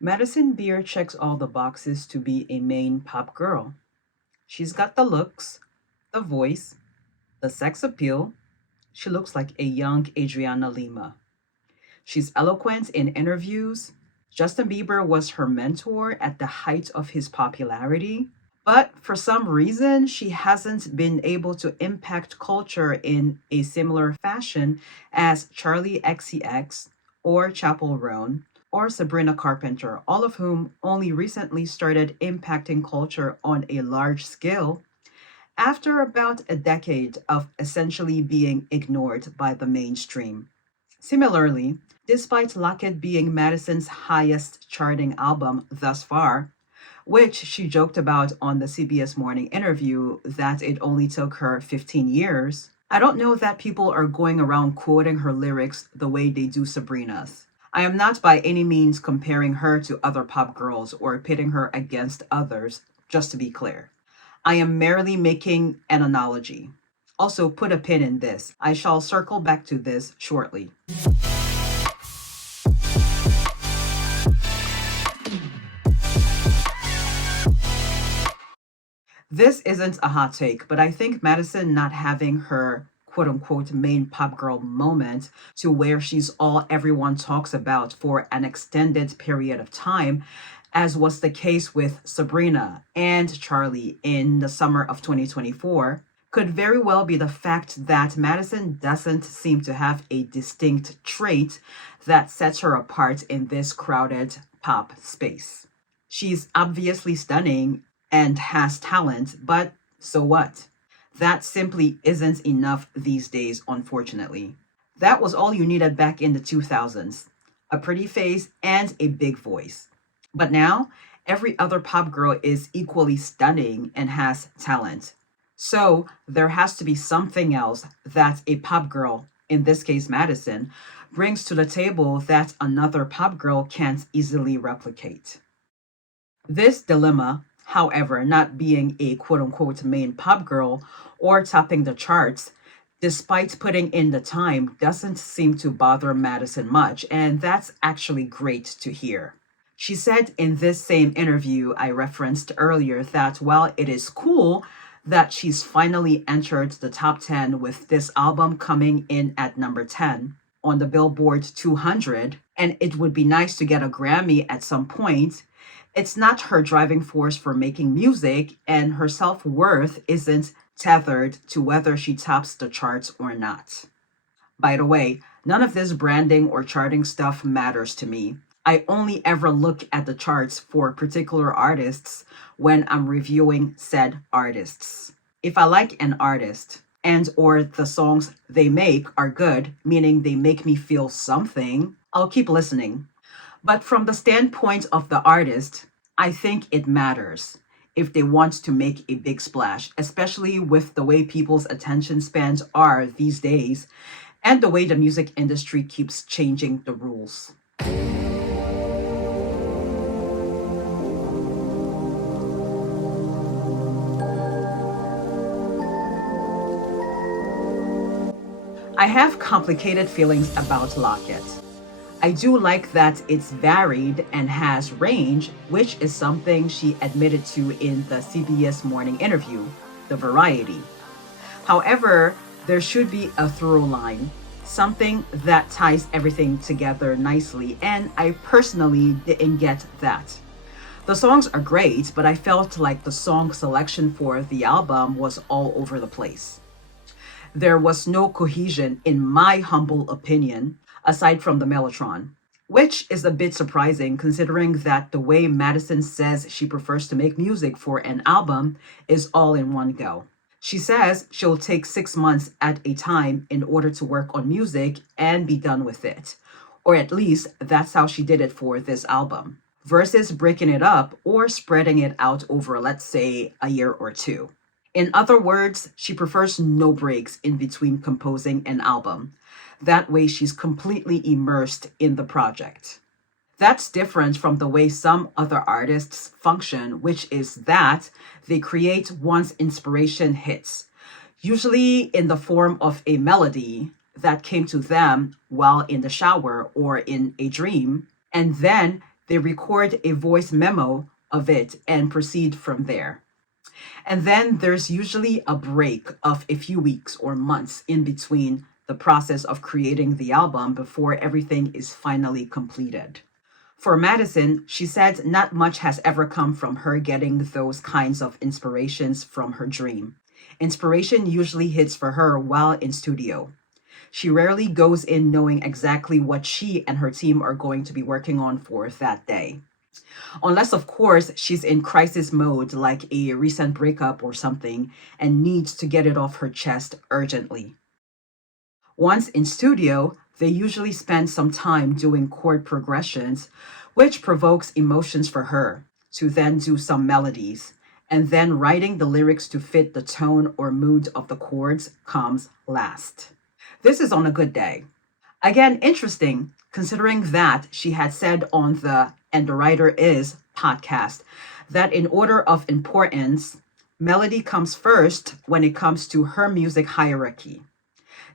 Madison Beer checks all the boxes to be a main pop girl. She's got the looks, the voice, the sex appeal. She looks like a young Adriana Lima. She's eloquent in interviews. Justin Bieber was her mentor at the height of his popularity. But for some reason, she hasn't been able to impact culture in a similar fashion as Charlie XCX or Chapel Roan or Sabrina Carpenter, all of whom only recently started impacting culture on a large scale after about a decade of essentially being ignored by the mainstream. Similarly, despite Locket being Madison's highest charting album thus far, which she joked about on the CBS Morning interview that it only took her 15 years, I don't know that people are going around quoting her lyrics the way they do Sabrina's. I am not by any means comparing her to other pop girls or pitting her against others, just to be clear. I am merely making an analogy. Also, put a pin in this. I shall circle back to this shortly. This isn't a hot take, but I think Madison not having her quote unquote main pop girl moment to where she's all everyone talks about for an extended period of time, as was the case with Sabrina and Charlie in the summer of 2024, could very well be the fact that Madison doesn't seem to have a distinct trait that sets her apart in this crowded pop space. She's obviously stunning and has talent, but so what? That simply isn't enough these days, unfortunately. That was all you needed back in the 2000s, a pretty face and a big voice. But now, every other pop girl is equally stunning and has talent. So there has to be something else that a pop girl, in this case Madison, brings to the table that another pop girl can't easily replicate. This dilemma, however, not being a quote unquote main pop girl or topping the charts, despite putting in the time, doesn't seem to bother Madison much, and that's actually great to hear. She said in this same interview I referenced earlier that while it is cool that she's finally entered the top 10 with this album coming in at number 10 on the Billboard 200, and it would be nice to get a Grammy at some point, it's not her driving force for making music, and her self worth isn't tethered to whether she tops the charts or not. By the way, none of this branding or charting stuff matters to me. I only ever look at the charts for particular artists when I'm reviewing said artists. If I like an artist and or the songs they make are good, meaning they make me feel something, I'll keep listening. But from the standpoint of the artist, I think it matters if they want to make a big splash, especially with the way people's attention spans are these days and the way the music industry keeps changing the rules. I have complicated feelings about Locket. I do like that it's varied and has range, which is something she admitted to in the CBS Morning interview, the variety. However, there should be a through line, something that ties everything together nicely, and I personally didn't get that. The songs are great, but I felt like the song selection for the album was all over the place. There was no cohesion, in my humble opinion, aside from the Mellotron, which is a bit surprising considering that the way Madison says she prefers to make music for an album is all in one go. She says she'll take 6 months at a time in order to work on music and be done with it. Or at least that's how she did it for this album, versus breaking it up or spreading it out over, let's say, a year or two. In other words, she prefers no breaks in between composing an album. That way, she's completely immersed in the project. That's different from the way some other artists function, which is that they create once inspiration hits, usually in the form of a melody that came to them while in the shower or in a dream, and then They record a voice memo of it and proceed from there. And then there's usually a break of a few weeks or months in between the process of creating the album before everything is finally completed. For Madison, she said not much has ever come from her getting those kinds of inspirations from her dream. Inspiration usually hits for her while in studio. She rarely goes in knowing exactly what she and her team are going to be working on for that day. Unless, of course, she's in crisis mode like a recent breakup or something and needs to get it off her chest urgently. Once in studio, they usually spend some time doing chord progressions, which provokes emotions for her, to then do some melodies. And then writing the lyrics to fit the tone or mood of the chords comes last. This is on a good day. Again, interesting, considering that she had said on the And the Writer Is podcast that in order of importance, melody comes first when it comes to her music hierarchy.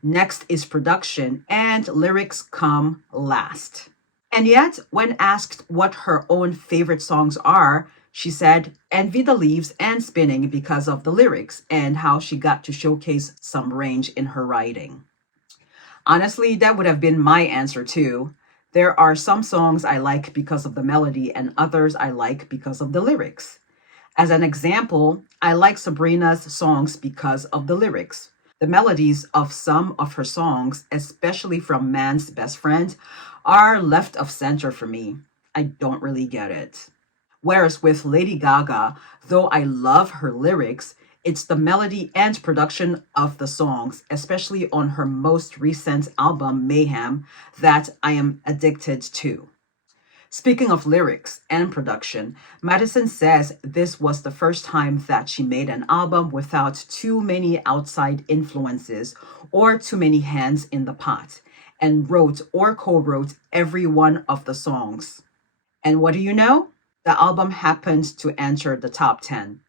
Next is production, and lyrics come last. And yet, when asked what her own favorite songs are, she said, Envy the Leaves and Spinning because of the lyrics and how she got to showcase some range in her writing. Honestly, that would have been my answer too. There are some songs I like because of the melody and others I like because of the lyrics. As an example, I like Sabrina's songs because of the lyrics. The melodies of some of her songs, especially from Man's Best Friend, are left of center for me. I don't really get it. Whereas with Lady Gaga, though I love her lyrics, it's the melody and production of the songs, especially on her most recent album, Mayhem, that I am addicted to. Speaking of lyrics and production, Madison says this was the first time that she made an album without too many outside influences or too many hands in the pot, and wrote or co-wrote every one of the songs. And what do you know? The album happened to enter the top 10,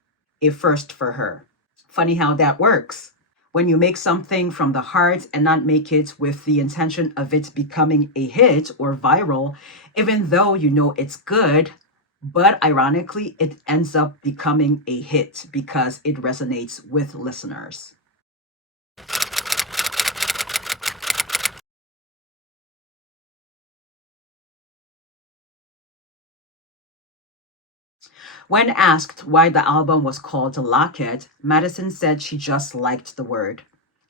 a first for her. Funny how that works. When you make something from the heart and not make it with the intention of it becoming a hit or viral, even though you know it's good, but ironically, it ends up becoming a hit because it resonates with listeners. When asked why the album was called Locket, Madison said she just liked the word.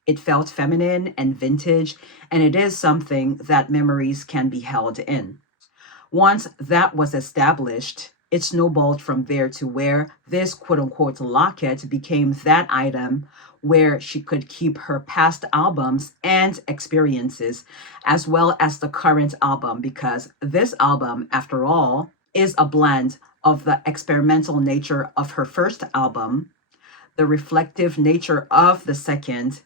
It felt feminine and vintage, and it is something that memories can be held in. Once that was established, it snowballed from there to where this quote unquote locket became that item where she could keep her past albums and experiences as well as the current album, because this album, after all, is a blend of the experimental nature of her first album, the reflective nature of the second,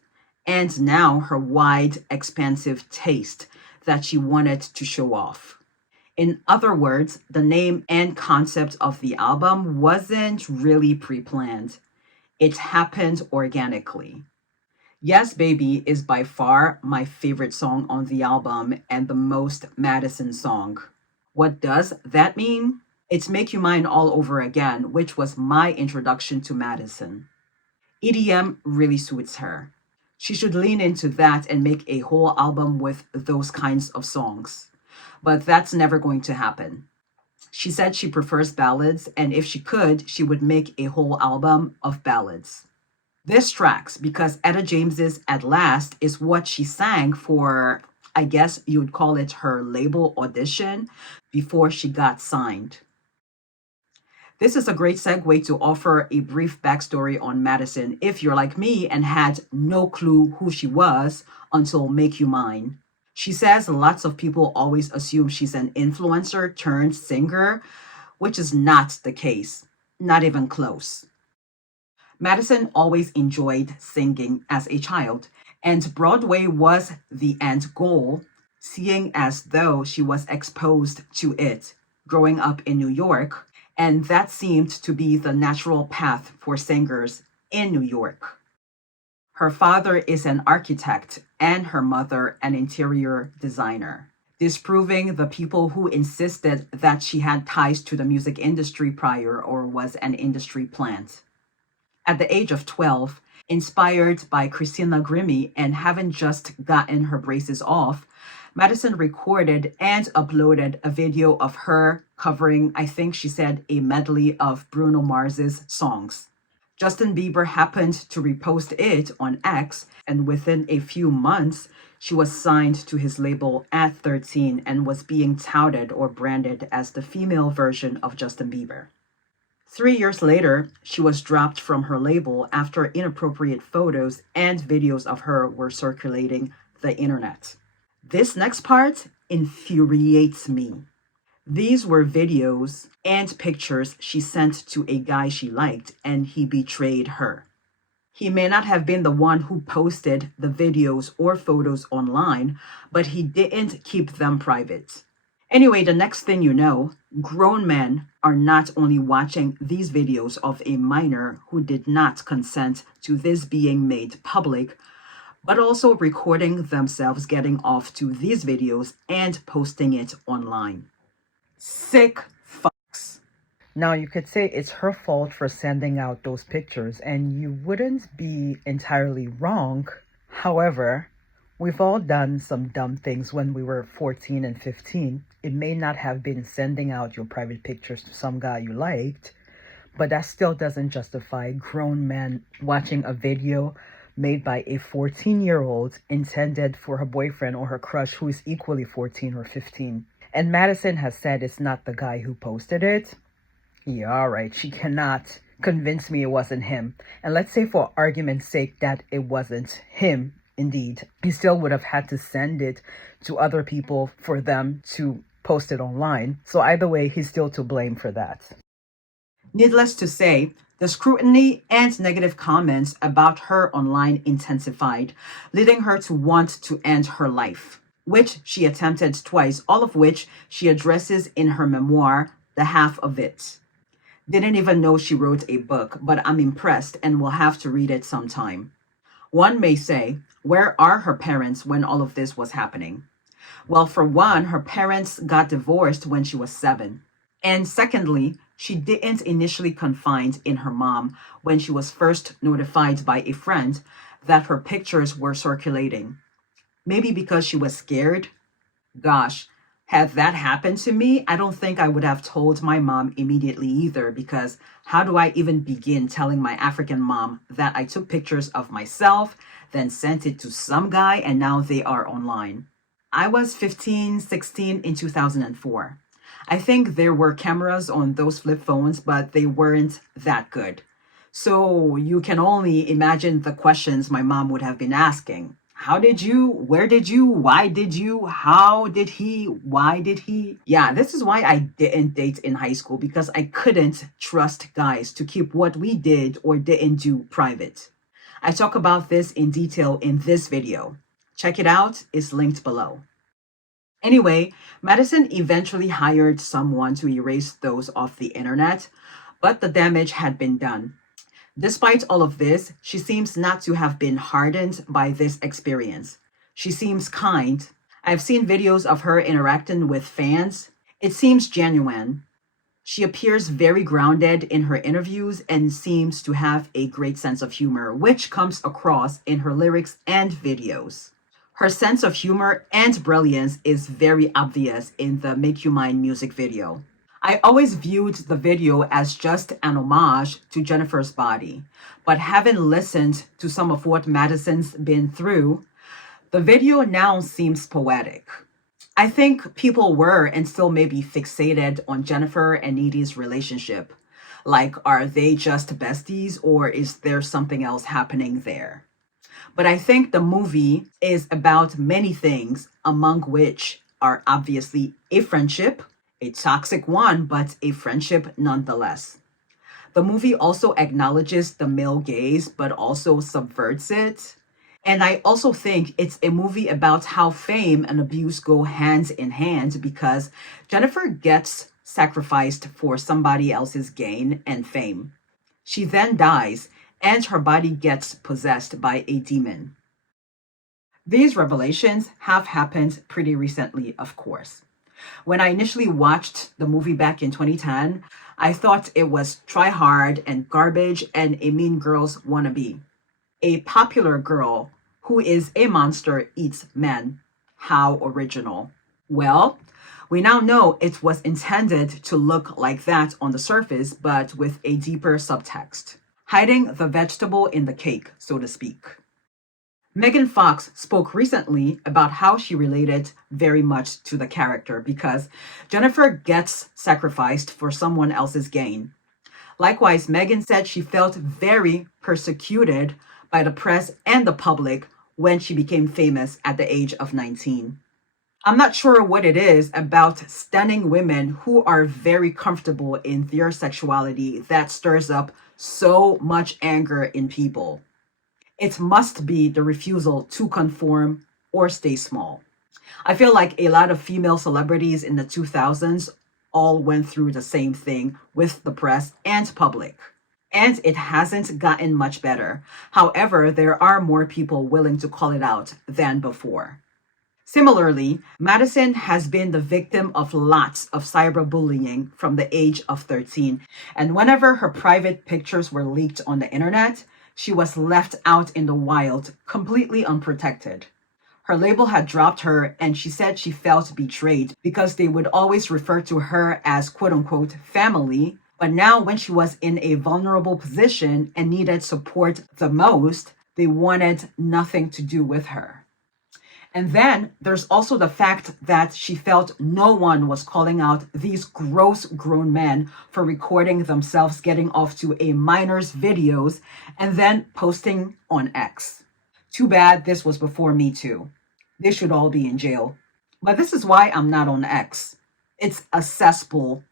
and now her wide, expansive taste that she wanted to show off. In other words, the name and concept of the album wasn't really pre planned, it happened organically. Yes Baby is by far my favorite song on the album and the most Madison song. What does that mean? It's Make You Mine all over again, which was my introduction to Madison. EDM really suits her. She should lean into that and make a whole album with those kinds of songs. But that's never going to happen. She said she prefers ballads, and if she could, she would make a whole album of ballads. This tracks because Etta James's At Last is what she sang for, I guess you would call it her label audition before she got signed. This is a great segue to offer a brief backstory on Madison if you're like me and had no clue who she was until Make You Mine. She says lots of people always assume she's an influencer turned singer, which is not the case, not even close. Madison always enjoyed singing as a child, and Broadway was the end goal, seeing as though she was exposed to it growing up in New York, and that seemed to be the natural path for singers in New York. Her father is an architect and her mother an interior designer. disproving the people who insisted that she had ties to the music industry prior or was an industry plant. At the age of 12, inspired by Christina Grimmie and having just gotten her braces off, Madison recorded and uploaded a video of her covering, I think she said, a medley of Bruno Mars's songs. Justin Bieber happened to repost it on X, and within a few months, she was signed to his label at 13 and was being touted or branded as the female version of Justin Bieber. 3 years later, she was dropped from her label after inappropriate photos and videos of her were circulating the internet. This next part infuriates me. These were videos and pictures she sent to a guy she liked, and he betrayed her. He may not have been the one who posted the videos or photos online, but he didn't keep them private. Anyway, the next thing you know, grown men are not only watching these videos of a minor who did not consent to this being made public, but also recording themselves getting off to these videos and posting it online. Sick fucks. Now, you could say it's her fault for sending out those pictures, and you wouldn't be entirely wrong. However, we've all done some dumb things when we were 14 and 15. It may not have been sending out your private pictures to some guy you liked, but that still doesn't justify grown men watching a video made by a 14-year-old intended for her boyfriend or her crush who is equally 14 or 15. And Madison has said it's not the guy who posted it. Yeah, all right, she cannot convince me it wasn't him. And let's say for argument's sake that it wasn't him. Indeed, he still would have had to send it to other people for them to post it online. So either way, he's still to blame for that. Needless to say, the scrutiny and negative comments about her online intensified, leading her to want to end her life, which she attempted twice, all of which she addresses in her memoir, The Half of It. Didn't even know she wrote a book, but I'm impressed and will have to read it sometime. One may say, where are her parents when all of this was happening? Well, for one, her parents got divorced when she was 7. And secondly, she didn't initially confide in her mom when she was first notified by a friend that her pictures were circulating. Maybe because she was scared? Gosh, had that happened to me, I don't think I would have told my mom immediately either, because how do I even begin telling my African mom that I took pictures of myself, then sent it to some guy, and now they are online? I was 15, 16 in 2004. I think there were cameras on those flip phones, but they weren't that good. So you can only imagine the questions my mom would have been asking. How did you? Where did you? Why did you? How did he? Why did he? Yeah, this is why I didn't date in high school, because I couldn't trust guys to keep what we did or didn't do private. I talk about this in detail in this video. Check it out, it's linked below. Anyway, Madison eventually hired someone to erase those off the internet, but the damage had been done. Despite all of this, she seems not to have been hardened by this experience. She seems kind. I've seen videos of her interacting with fans. It seems genuine. She appears very grounded in her interviews and seems to have a great sense of humor, which comes across in her lyrics and videos. Her sense of humor and brilliance is very obvious in the Make You Mine music video. I always viewed the video as just an homage to Jennifer's body, but having listened to some of what Madison's been through, the video now seems poetic. I think people were and still may be fixated on Jennifer and Needy's relationship. Like, are they just besties or is there something else happening there? But I think the movie is about many things, among which are obviously a friendship, a toxic one, but a friendship nonetheless. The movie also acknowledges the male gaze, but also subverts it. And I also think it's a movie about how fame and abuse go hand in hand, because Jennifer gets sacrificed for somebody else's gain and fame. She then dies, and her body gets possessed by a demon. These revelations have happened pretty recently, of course. When I initially watched the movie back in 2010, I thought it was try hard and garbage and a mean girl's wannabe. A popular girl who is a monster eats men. How original. Well, we now know it was intended to look like that on the surface, but with a deeper subtext, hiding the vegetable in the cake, so to speak. Megan Fox spoke recently about how she related very much to the character because Jennifer gets sacrificed for someone else's gain. Likewise, Megan said she felt very persecuted by the press and the public when she became famous at the age of 19. I'm not sure what it is about stunning women who are very comfortable in their sexuality that stirs up so much anger in people. It must be the refusal to conform or stay small. I feel like a lot of female celebrities in the 2000s all went through the same thing with the press and public. And it hasn't gotten much better. However, there are more people willing to call it out than before. Similarly, Madison has been the victim of lots of cyberbullying from the age of 13. And whenever her private pictures were leaked on the internet, she was left out in the wild, completely unprotected. Her label had dropped her, and she said she felt betrayed because they would always refer to her as quote unquote family. But now, when she was in a vulnerable position and needed support the most, they wanted nothing to do with her. And then there's also the fact that she felt no one was calling out these gross grown men for recording themselves getting off to a minor's videos and then posting on X. Too bad this was before Me Too. They should all be in jail. But this is why I'm not on X. It's a cesspool.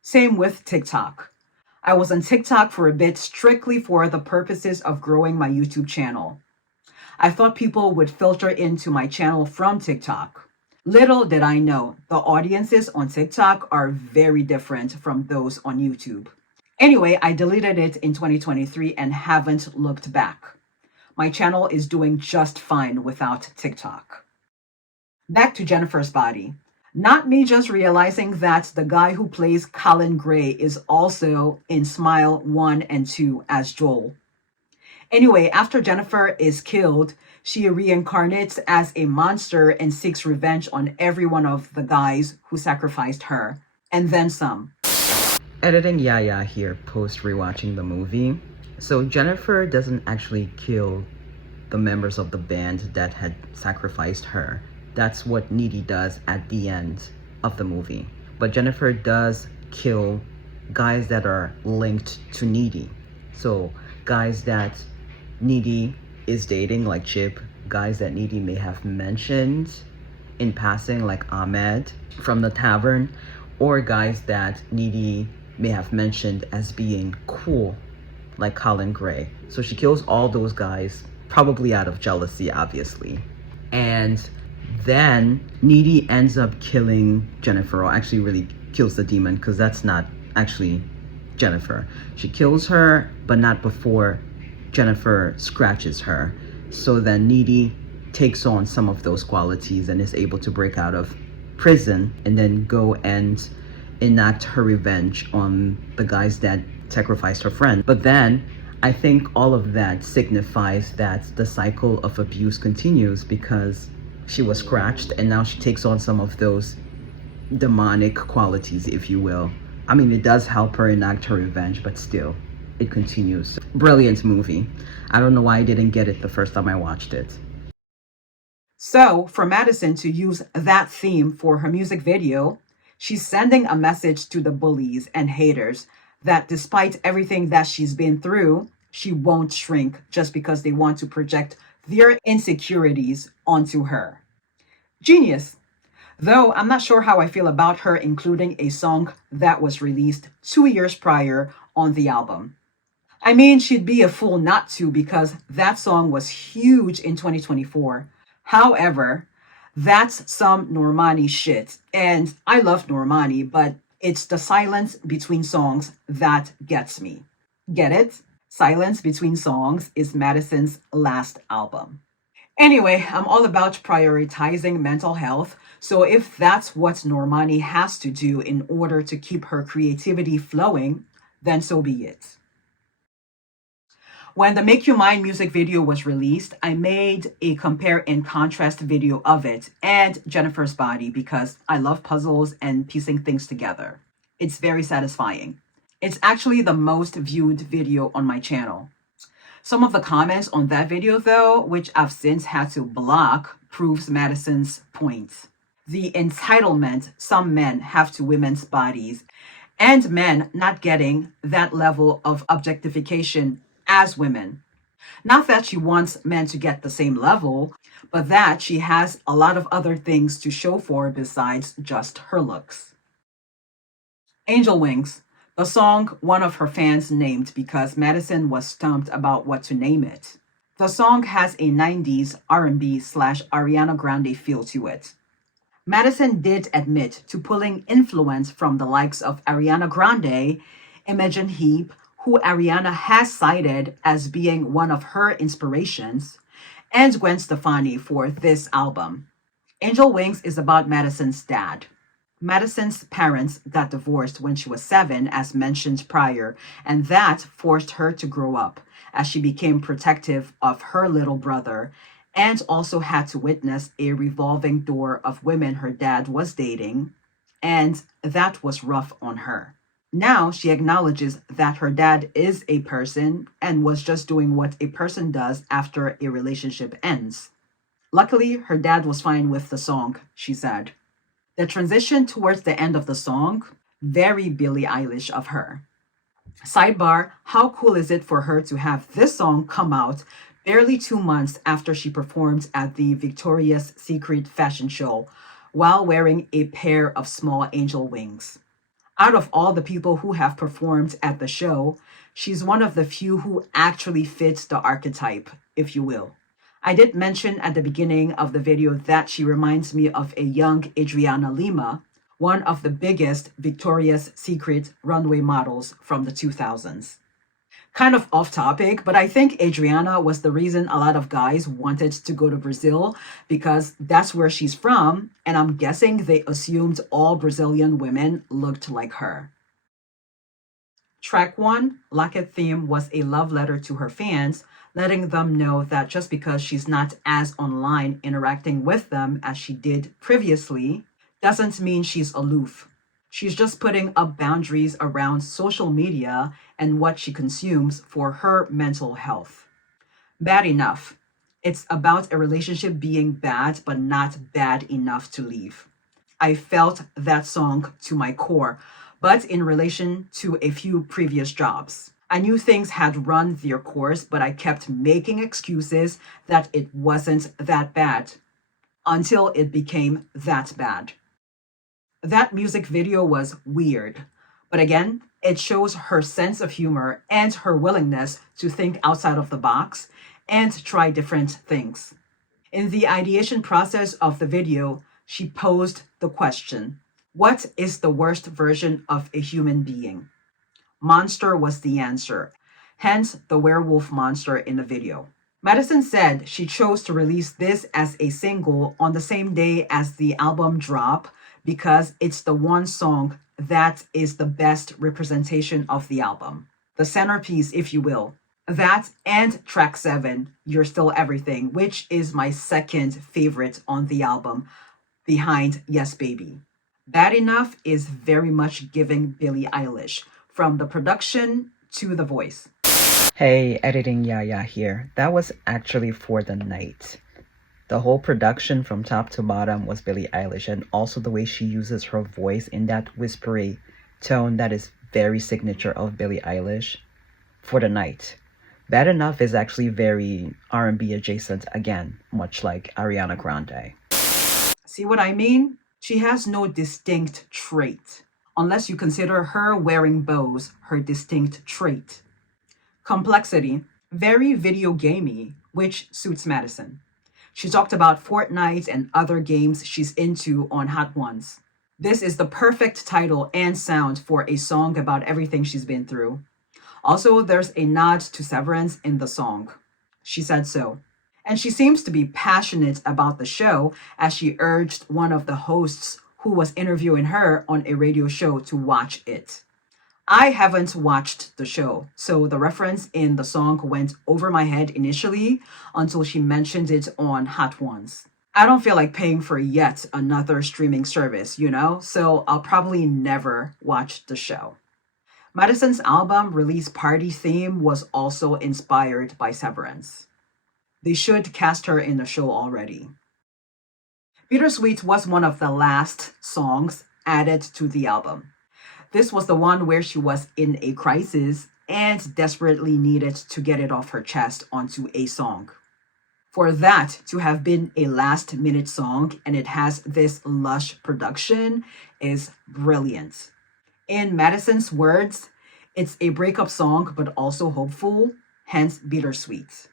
Same with TikTok. I was on TikTok for a bit strictly for the purposes of growing my YouTube channel. I thought people would filter into my channel from TikTok. Little did I know, the audiences on TikTok are very different from those on YouTube. Anyway, I deleted it in 2023 and haven't looked back. My channel is doing just fine without TikTok. Back to Jennifer's body. Not me just realizing that the guy who plays Colin Gray is also in Smile 1 and 2 as Joel. Anyway, after Jennifer is killed, she reincarnates as a monster and seeks revenge on every one of the guys who sacrificed her, and then some. Editing Yaya here post rewatching the movie. So Jennifer doesn't actually kill the members of the band that had sacrificed her. That's what Needy does at the end of the movie. But Jennifer does kill guys that are linked to Needy. So guys that Needy is dating, like Chip, guys that Needy may have mentioned in passing, like Ahmed from the tavern, or guys that Needy may have mentioned as being cool, like Colin Gray. So she kills all those guys, probably out of jealousy, obviously. And then Needy ends up killing Jennifer, or actually really kills the demon, because that's not actually Jennifer. She kills her, but not before Jennifer scratches her. So then Needy takes on some of those qualities and is able to break out of prison and then go and enact her revenge on the guys that sacrificed her friend. But then I think all of that signifies that the cycle of abuse continues, because she was scratched and now she takes on some of those demonic qualities, if you will. I mean, it does help her enact her revenge, but still, it continues. Brilliant movie. I don't know why I didn't get it the first time I watched it. So, for Madison to use that theme for her music video, she's sending a message to the bullies and haters that despite everything that she's been through, she won't shrink just because they want to project their insecurities onto her. Genius. Though I'm not sure how I feel about her including a song that was released 2 years prior on the album. I mean, she'd be a fool not to, because that song was huge in 2024. However, that's some Normani shit. And I love Normani, but it's the silence between songs that gets me. Get it? Silence Between Songs is Madison's last album. Anyway, I'm all about prioritizing mental health. So if that's what Normani has to do in order to keep her creativity flowing, then so be it. When the Make You Mine music video was released, I made a compare and contrast video of it and Jennifer's body because I love puzzles and piecing things together. It's very satisfying. It's actually the most viewed video on my channel. Some of the comments on that video, though, which I've since had to block, proves Madison's point. The entitlement some men have to women's bodies, and men not getting that level of objectification as women. Not that she wants men to get the same level, but that she has a lot of other things to show for besides just her looks. Angel Wings, the song one of her fans named because Madison was stumped about what to name it. The song has a 90s R&B / Ariana Grande feel to it. Madison did admit to pulling influence from the likes of Ariana Grande, Imogen Heap, who Ariana has cited as being one of her inspirations, and Gwen Stefani for this album. Angel Wings is about Madison's dad. Madison's parents got divorced when she was 7, as mentioned prior, and that forced her to grow up as she became protective of her little brother and also had to witness a revolving door of women her dad was dating, and that was rough on her. Now she acknowledges that her dad is a person and was just doing what a person does after a relationship ends. Luckily, her dad was fine with the song, she said. The transition towards the end of the song, very Billie Eilish of her. Sidebar, how cool is it for her to have this song come out barely 2 months after she performed at the Victoria's Secret fashion show while wearing a pair of small angel wings. Out of all the people who have performed at the show, she's one of the few who actually fits the archetype, if you will. I did mention at the beginning of the video that she reminds me of a young Adriana Lima, one of the biggest Victoria's Secret runway models from the 2000s. Kind of off topic, but I think Adriana was the reason a lot of guys wanted to go to Brazil because that's where she's from, and I'm guessing they assumed all Brazilian women looked like her. Track 1, Locket theme, was a love letter to her fans, letting them know that just because she's not as online interacting with them as she did previously, doesn't mean she's aloof. She's just putting up boundaries around social media and what she consumes for her mental health. Bad Enough. It's about a relationship being bad, but not bad enough to leave. I felt that song to my core, but in relation to a few previous jobs. I knew things had run their course, but I kept making excuses that it wasn't that bad until it became that bad. That music video was weird, but again, it shows her sense of humor and her willingness to think outside of the box and try different things. In the ideation process of the video, she posed the question, what is the worst version of a human being? Monster was the answer, hence the werewolf monster in the video. Madison said she chose to release this as a single on the same day as the album drop because it's the one song that is the best representation of the album. The centerpiece, if you will. That and track 7, You're Still Everything, which is my second favorite on the album, behind Yes Baby. Bad Enough is very much giving Billie Eilish, from the production to the voice. Hey, editing Yaya here. That was actually For the Night. The whole production from top to bottom was Billie Eilish, and also the way she uses her voice in that whispery tone that is very signature of Billie Eilish. For the Night. Bad Enough is actually very R&B adjacent again, much like Ariana Grande. See what I mean? She has no distinct trait, unless you consider her wearing bows her distinct trait. Complexity, very video gamey, which suits Madison. She talked about Fortnite and other games she's into on Hot Ones. This is the perfect title and sound for a song about everything she's been through. Also, there's a nod to Severance in the song. She said so. And she seems to be passionate about the show, as she urged one of the hosts who was interviewing her on a radio show to watch it. I haven't watched the show, so the reference in the song went over my head initially until she mentioned it on Hot Ones. I don't feel like paying for yet another streaming service, so I'll probably never watch the show. Madison's album release party theme was also inspired by Severance. They should cast her in the show already. Bittersweet was one of the last songs added to the album. This was the one where she was in a crisis and desperately needed to get it off her chest onto a song. For that to have been a last minute song and it has this lush production is brilliant. In Madison's words, it's a breakup song but also hopeful, hence bittersweet.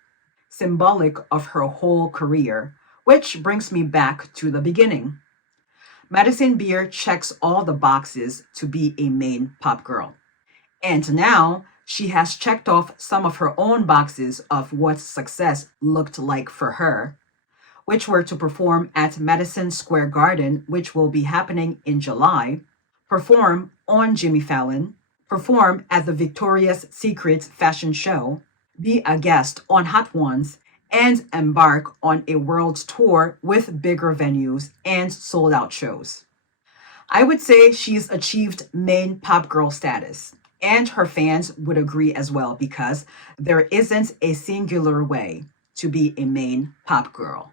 Symbolic of her whole career, which brings me back to the beginning. Madison Beer checks all the boxes to be a main pop girl. And now she has checked off some of her own boxes of what success looked like for her, which were to perform at Madison Square Garden, which will be happening in July, perform on Jimmy Fallon, perform at the Victoria's Secret fashion show, be a guest on Hot Ones, and embark on a world tour with bigger venues and sold out shows. I would say she's achieved main pop girl status, and her fans would agree as well because there isn't a singular way to be a main pop girl.